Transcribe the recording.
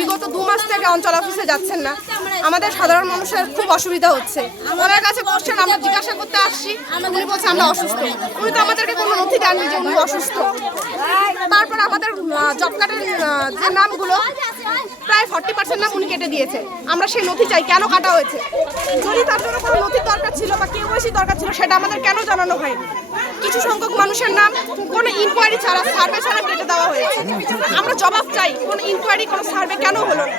বিগত 2 মাস থেকে অঞ্চল অফিসে যাচ্ছেন না। আমাদের সাধারণ মানুষের খুব অসুবিধা হচ্ছে। ওনার কাছে কোশ্চেন আমরা জিজ্ঞাসা করতে আসছি, উনি বলছে আমরা অসুস্থ। উনি তো আমাদেরকে কোনো নথি দেননি যে উনি অসুস্থ। তারপর আমাদের জব কার্ডের যে নামগুলো প্রায় 40% নাম উনি কেটে দিয়েছে। আমরা সেই নথি চাই, কেন কাটা হয়েছে? যদি তার জন্য কোনো নথির দরকার ছিল বা কেওয়াইসি দরকার ছিল, সেটা আমাদের কেন জানানো হয়নি? কিছু সংখ্যক মানুষের নাম কোনো ইনকোয়ারি ছাড়া, সার্ভে ছাড়া কেটে দেওয়া হয়েছে। আমরা জবাব চাই, কোনো ইনকোয়ারি, কোনো সার্ভে কেন হলো না?